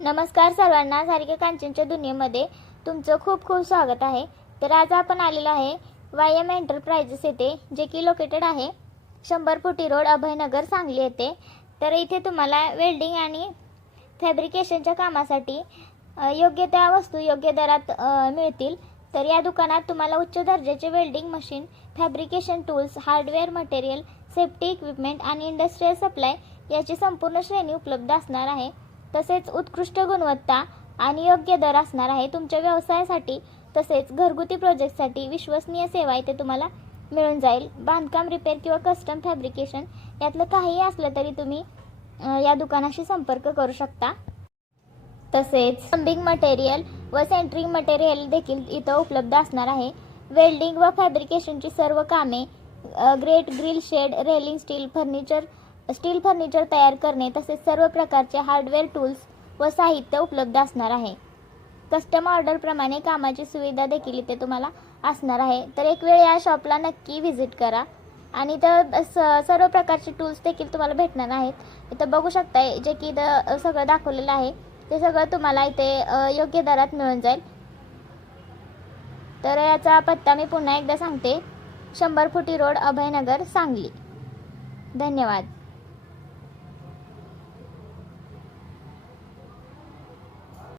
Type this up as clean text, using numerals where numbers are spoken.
नमस्कार सर्वांना, सारिका कांचनच्या दुनियेमध्ये तुमचं खूप खूप स्वागत आहे। तर आज आपण आलेलो आहे YM एंटरप्राइजेस येथे, जे की लोकेटेड आहे 100 फुटी रोड, अभयनगर, सांगली येथे। तर इथे तुम्हाला वेल्डिंग आणि फॅब्रिकेशनच्या कामासाठी योग्य त्या वस्तू योग्य दरात मिळतील। तर या दुकानात तुम्हाला उच्च दर्जाचे welding machine, fabrication tools, hardware material, safety equipment आणि इंडस्ट्रियल सप्लाय याची संपूर्ण श्रेणी उपलब्ध असणार आहे। तसेच उत्कृष्ट गुणवत्ता आणि योग्य दर असणार आहे। तुमच्या व्यवसायासाठी तसेच घरगुती प्रोजेक्टसाठी विश्वसनीय सेवा इथे तुम्हाला मिळून जाईल। बांधकाम, रिपेअर किंवा कस्टम फॅब्रिकेशन यातलं काहीही असलं तरी तुम्ही या दुकानाशी संपर्क करू शकता। तसेच प्लंबिंग मटेरियल व सेंटरिंग मटेरियल देखील इथं उपलब्ध असणार आहे। वेल्डिंग व फॅब्रिकेशनची सर्व कामे, great grill shed, railing, steel furniture तयार करणे, तसेच सर्व प्रकारचे हार्डवेअर टूल्स व साहित्य उपलब्ध असणार आहे। कस्टम ऑर्डर प्रमाणे कामाची सुविधा देखील इथे तुम्हाला असणार आहे। तर एक वेळ या शॉपला नक्की व्हिजिट करा आणि तर सर्व प्रकारचे टूल्स देखील तुम्हाला भेटणार आहेत। इथं बघू शकताय, जे की इथं सगळं दाखवलेलं आहे ते सगळं तुम्हाला इथे योग्य दरात मिळून जाईल। तर याचा पत्ता मी पुन्हा एकदा सांगते, 100 फुटी रोड, अभयनगर, सांगली। धन्यवाद।